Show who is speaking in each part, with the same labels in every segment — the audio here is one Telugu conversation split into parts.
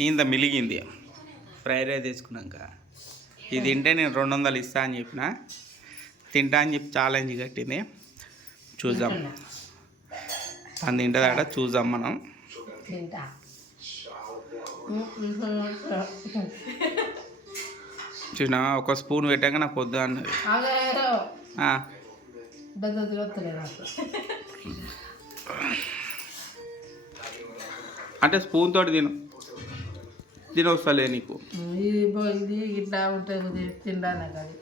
Speaker 1: ఇంత మిలిగింది. ఫ్రైడ్ రైస్ తీసుకున్నాక. ఇది తింటే నేను రెండు వందలు ఇస్తా అని చెప్పిన. తింటా అని చెప్పి ఛాలెంజ్ కట్టింది. చూద్దాం. తను తింటుందట చూద్దాం మనం.
Speaker 2: తింటా.
Speaker 1: చూసిన ఒక స్పూన్ పెట్టాక నాకు వద్దు అన్నది. అంటే స్పూన్ తోటి తిను. తిని వస్తలే నీకు
Speaker 2: ఇది ఇట్లా ఉంటుంది తినడానికి అది.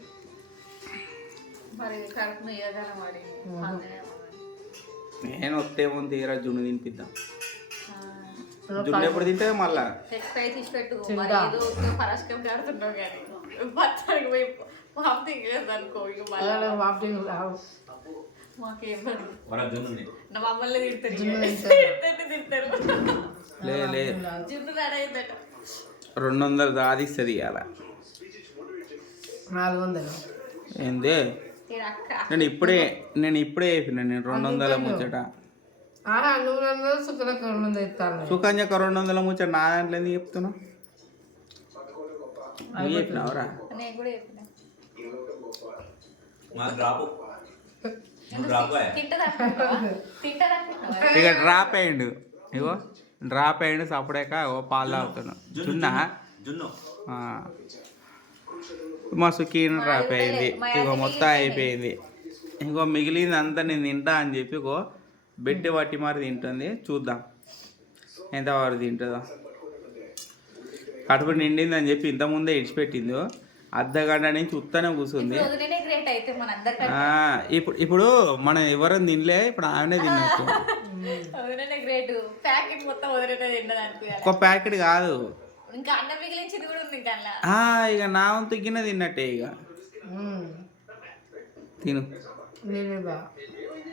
Speaker 1: నేను వస్తేమో తీరా జున్ను తినిపిద్దాం. జున్ను ఎప్పుడు తింటే. మళ్ళా
Speaker 3: మమ్మల్ని.
Speaker 2: తింటారు.
Speaker 1: రెండు వందలు సాధిస్తుంది ఇవాళ
Speaker 2: నాలుగు వందలు
Speaker 1: ఏంది? నేను ఇప్పుడే నేను ఇప్పుడే చెప్పిన నేను రెండు వందల ముచ్చట. సుకన్యక రెండు వందల ముచ్చట నా దాంట్లో ఎందుకు చెప్తున్నావు? నువ్వు చెప్పినావురా. ఇక డ్రాప్ అయ్యిండు. ఇగో. డ్రాప్ అయ్యిండు సపడాక ఓ పాలు తాగుతున్నావు జున్నా. మా సుఖీని డ్రాప్ అయింది. ఇగో మొత్తం అయిపోయింది. ఇంకో మిగిలింది అంతా నేను తింటా అని చెప్పి ఇగో బెట్టి పట్టి మరి తింటుంది. చూద్దాం. ఎంతవరకు తింటుందో. కడుపు నిండింది అని చెప్పి ఇంతకుముందే ఇడిచిపెట్టిందో. అర్ధ గంట నుంచి ఉత్తనే కూర్చుంది ఇప్పుడు ఇప్పుడు మనం ఎవరం తినలే ఇప్పుడు ఆమెనే తిన్నట్టు
Speaker 3: వదిలేనే గ్రేట్ ప్యాకెట్ మొత్తం వదిలేనే తిన్నది అనిపించాలి
Speaker 1: ఒక ప్యాకెట్ కాదు.
Speaker 3: ఇంకా అన్నం మిగిలించింది కూడా ఉంది ఇంకా అందులో.
Speaker 1: ఆ, ఇక నా వంతు గిన్న తిన్నట్టే ఇక. తిను.
Speaker 2: నేను బా.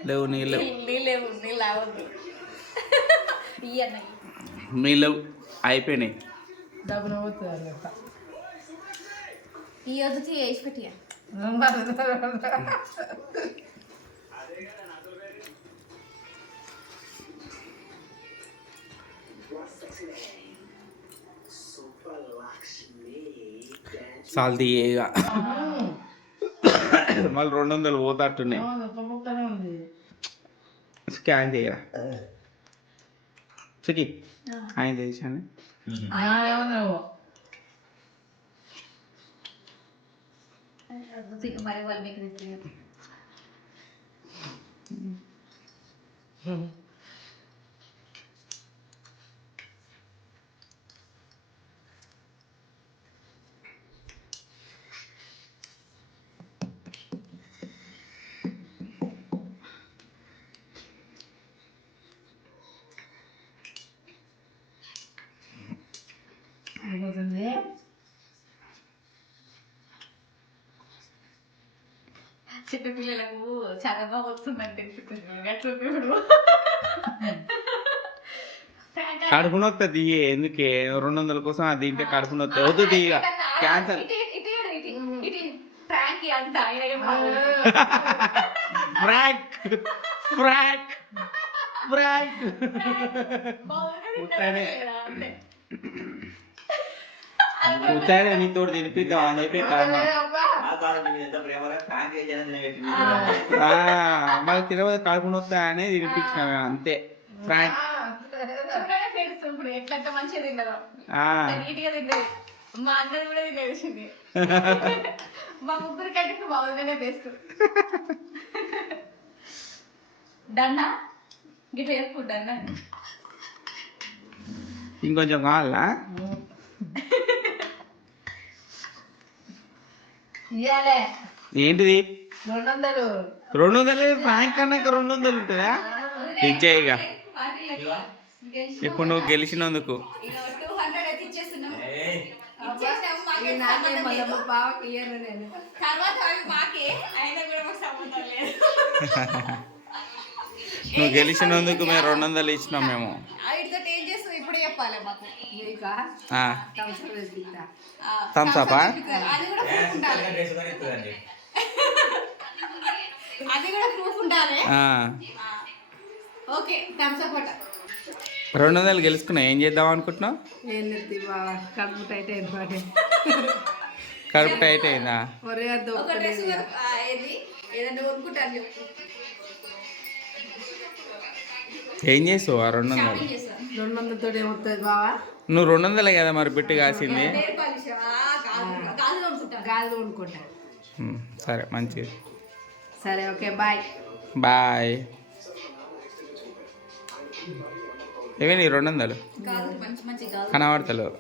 Speaker 1: లేవు నీళ్ళు
Speaker 3: నీళ్ళు నీళ్ళు ఆవద్దు
Speaker 1: అయిపోయినాయి.
Speaker 2: అన్నట్టు
Speaker 3: ఈ వద్దు వేసి పెట్టియా?
Speaker 1: సాల్తీ ఇక మళ్ళీ రెండు వందలు పోతట్టున్నాయి స్కాన్ చేయరా? సుఖీ ఆయన చేశాను
Speaker 3: మరి వాళ్ళు మీకు
Speaker 2: అయిపోతుంది
Speaker 3: చిన్న పిల్లలకు చాలా బాగా వస్తుందని తెలుసుకుంటుంది అట్లా ఇప్పుడు
Speaker 1: కడుపు నొత్తది ఎందుకే? రెండు వందల కోసం అది తింటే కడుపు నొత్త వద్దు ఇక
Speaker 3: ఏం
Speaker 1: ఫ్రాక్ ఫ్రాక్ ఫ్రాక్ ఉత్తనే. ఉత్తరే నీతో తినిపిద్దాం అని చెప్పి మరి. తినవద్దు కడుపు నొత్తా అని తినిపించినాం అంతే. ఫ్రాంక్.
Speaker 3: మా అన్నది కూడా తినేసింది మా ముగ్గురు కంటే ఇప్పుడు బాగుందనే బెస్ట్ డన్నా? గిట్ల చెప్పు డన్నా.
Speaker 1: ఇంకొంచెం కావాలా? ఏంటిది?
Speaker 2: రెండు వందలు
Speaker 1: అన్నాక రెండు వందలు ఉంటుందా ఇచ్చేయిగా ఇప్పుడు నువ్వు గెలిచినందుకు. నువ్వు గెలిచినందుకు మేము రెండు వందలు ఇచ్చినాం మేము
Speaker 3: వీటితో ఏం చేస్తుంది ఇప్పుడు చెప్పాలి మాకు? అది కూడా ప్రూఫ్ ఉండాలి. అది కూడా ప్రూఫ్ ఉండాలి. ఓకే థమ్స్ అప్ అట.
Speaker 1: రెండు వందలు గెలుచుకున్నావు ఏం చేద్దాం అనుకుంటున్నావు?
Speaker 2: కడుపు టైట్ అయింది
Speaker 1: కడుపు టైట్ అయిందా?
Speaker 3: ఏదైనా
Speaker 1: ఏం చేసావు? ఆ రెండు వందలు.
Speaker 3: షాపింగ్ చేస్తాను
Speaker 2: రెండు వందలతో ఏమవుతుంది బావా?
Speaker 1: నువ్వు రెండు వందలే కదా మరి పెట్టి కాసింది.
Speaker 2: గాలి కొనుక్కుంటా.
Speaker 1: సరే మంచిది.
Speaker 2: సరే ఓకే బాయ్.
Speaker 1: బాయ్. ఏమే నీ రెండు వందలు?
Speaker 3: కాదు మంచి మంచి కాదు
Speaker 1: కనబడతలేవు